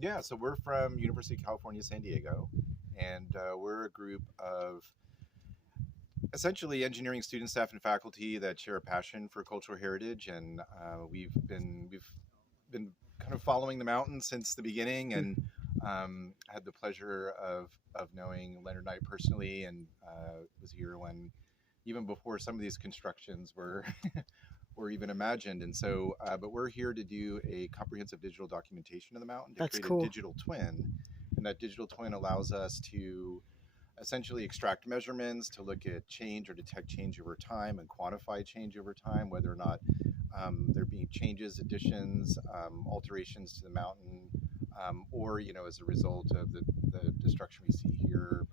Yeah, so we're from University of California, San Diego, and we're a group of essentially engineering students, staff, and faculty that share a passion for cultural heritage, and we've been kind of following the mountain since the beginning, and had the pleasure of knowing Leonard Knight personally, and was here when even before some of these constructions were were even imagined. And so, but we're here to do a comprehensive digital documentation of the mountain to That's create a cool. digital twin, and that digital twin allows us to essentially extract measurements to look at change or detect change over time and quantify change over time, whether or not there being changes, additions, alterations to the mountain, or as a result of the destruction we see here.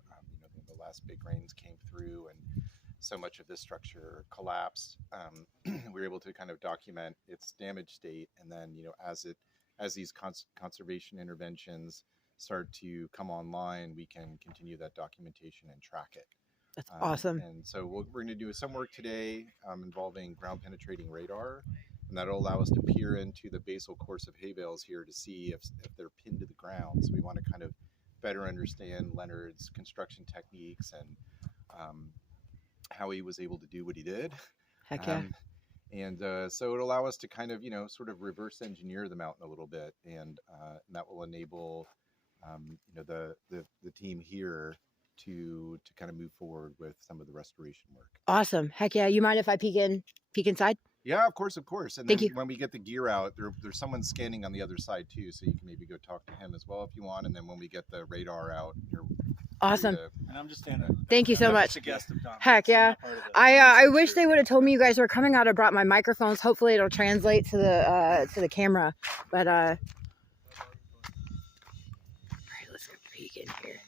The last big rains came through, and so much of this structure collapsed. We were able to kind of document its damage state, and then as these conservation interventions start to come online, we can continue that documentation and track it. That's awesome. And so we're going to do some work today involving ground penetrating radar, and that'll allow us to peer into the basal course of hay bales here to see if they're pinned to the ground. So we want to kind of better understand Leonard's construction techniques and how he was able to do what he did. Heck yeah. And so it'll allow us to kind of, sort of reverse engineer the mountain a little bit, and that will enable, the team here to kind of move forward with some of the restoration work. Awesome. Heck yeah. You mind if I peek inside? Yeah, of course. And Thank then you. when we get the gear out, there's someone scanning on the other side too, so you can maybe go talk to him as well if you want. And then when we get the radar out, you're awesome. And I'm just standing. Thank you so much. Just a guest of Tom. Heck yeah. I wish they would have told me you guys were coming out. I brought my microphones. Hopefully it'll translate to the camera. But all right, let's go peek in here.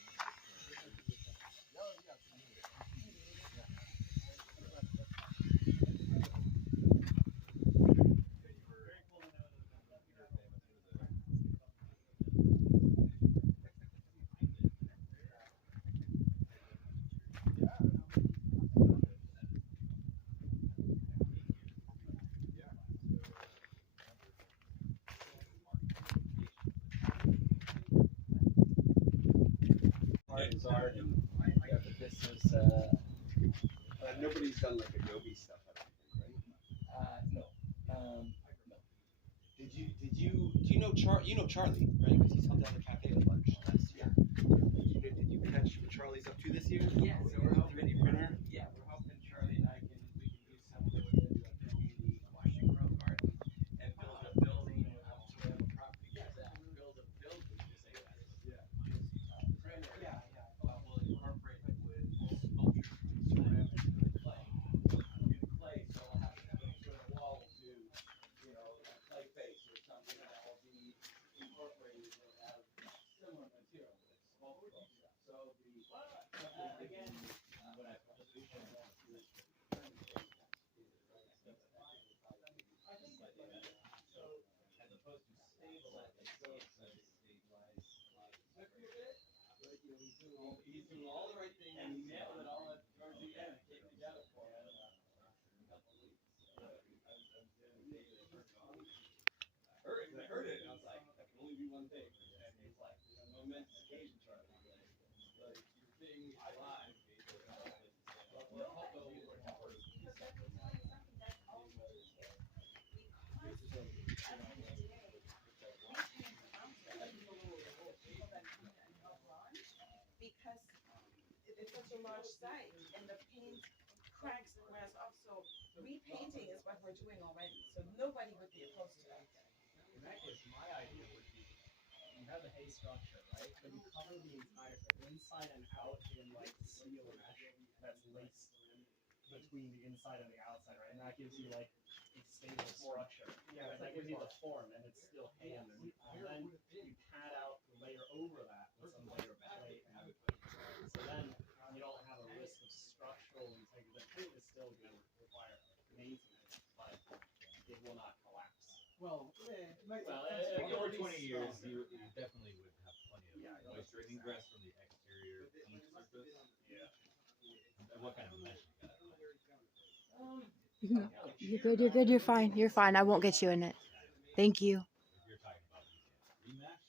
Art and but this is nobody's done like Adobe stuff, I don't think, right? No. No. Do you know Charlie, right? Because he's helped out the cafe a bunch last year. Did you catch what Charlie's up to this year? Yeah, so we're hoping 3D printer. Yeah, we're hoping Charlie and I can do some of the community washing grow garden and build a building. So we have a property for that. Build a building. Yeah. Yeah. Well, we'll incorporate it with sculpture, ceramic, and clay. Do clay, so we'll have to sort of wall to, a clay face or something that will be incorporated and have similar material. Sculptural stuff. So again, what I so as opposed to stabilize, he's doing all the right things and he nailed it all towards the end. It came together for him in a couple of weeks. I heard it, and I was like, that can only be one thing. And he's like, a momentous occasion, Charlie. Like, you're being alive. Because it's such a large site and the paint cracks and wears off, so repainting is what we're doing already, so nobody would be opposed to that. In that case, my idea would be you have the hay structure, right? But you cover the entire thing inside and out in like steel mesh that's laced between the inside and the outside, right? And that gives you like a stable structure. Yeah, that gives you the form, and it's still hay underneath. And then you pad out the layer over that with some layer of clay. So then you don't have a risk of structural integrity. The paint is still going to require maintenance, but it will not collapse. Well, over 20 years, you definitely would have plenty of moisture and ingress from the exterior paint surface. Yeah. And what kind of mesh you got? You're good. You're good. You're fine. You're fine. I won't get you in it. Thank you. If you're talking about remesh,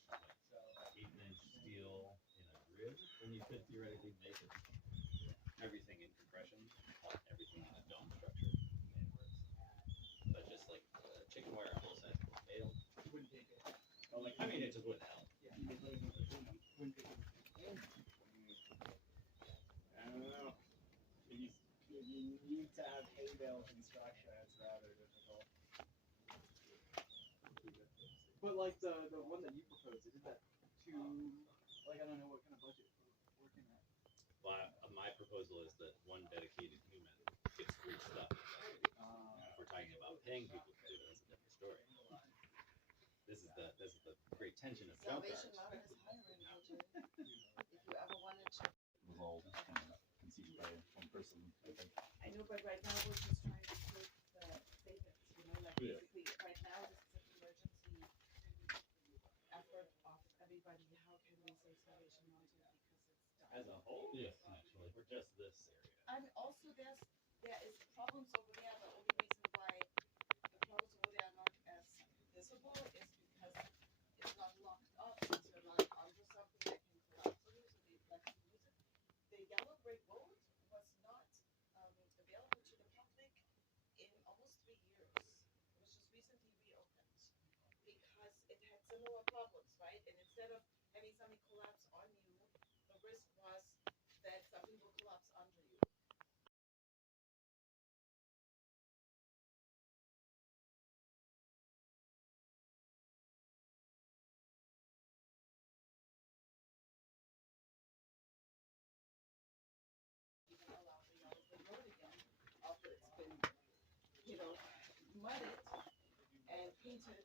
1/8" steel in a grid, then you could theoretically make it everything in compression, everything in a dome structure. But just like chicken wire on both sides of the tail, Wouldn't take it. But like, I mean, it just wouldn't help. yeah, you could put it in between them. Wouldn't take it. I don't know. If you need to have hay bale construction, it's rather difficult. But like the one that you proposed, isn't that too, like, I don't know what kind of budget we're working at. Well, my proposal is that one dedicated human gets free stuff. If we're talking about paying people to do it, that's a different story. This is the great tension of jump Salvation cars. Mountain is hiring, AJ. If you ever wanted to. It was all kind of conceived by one person, I think. I know, but right now we're just trying to put the savings, you know, like Yeah. basically, right now this is an emergency effort of everybody. How can we save Salvation Mountain because it's done? As a whole, yes, actually, for just this area. And also there is problems over there. The only reason why the problems over there are not as visible is because it's not locked up. Since you're not under something that can collapse on you, so they let you use it. The Yellow Brick Road was not available to the public in almost 3 years. It was just recently reopened because it had similar problems, right? And instead of having something collapse on you, the risk was that something will collapse under you. Even allow the Yellow Brick Road again after it's been, mudded and painted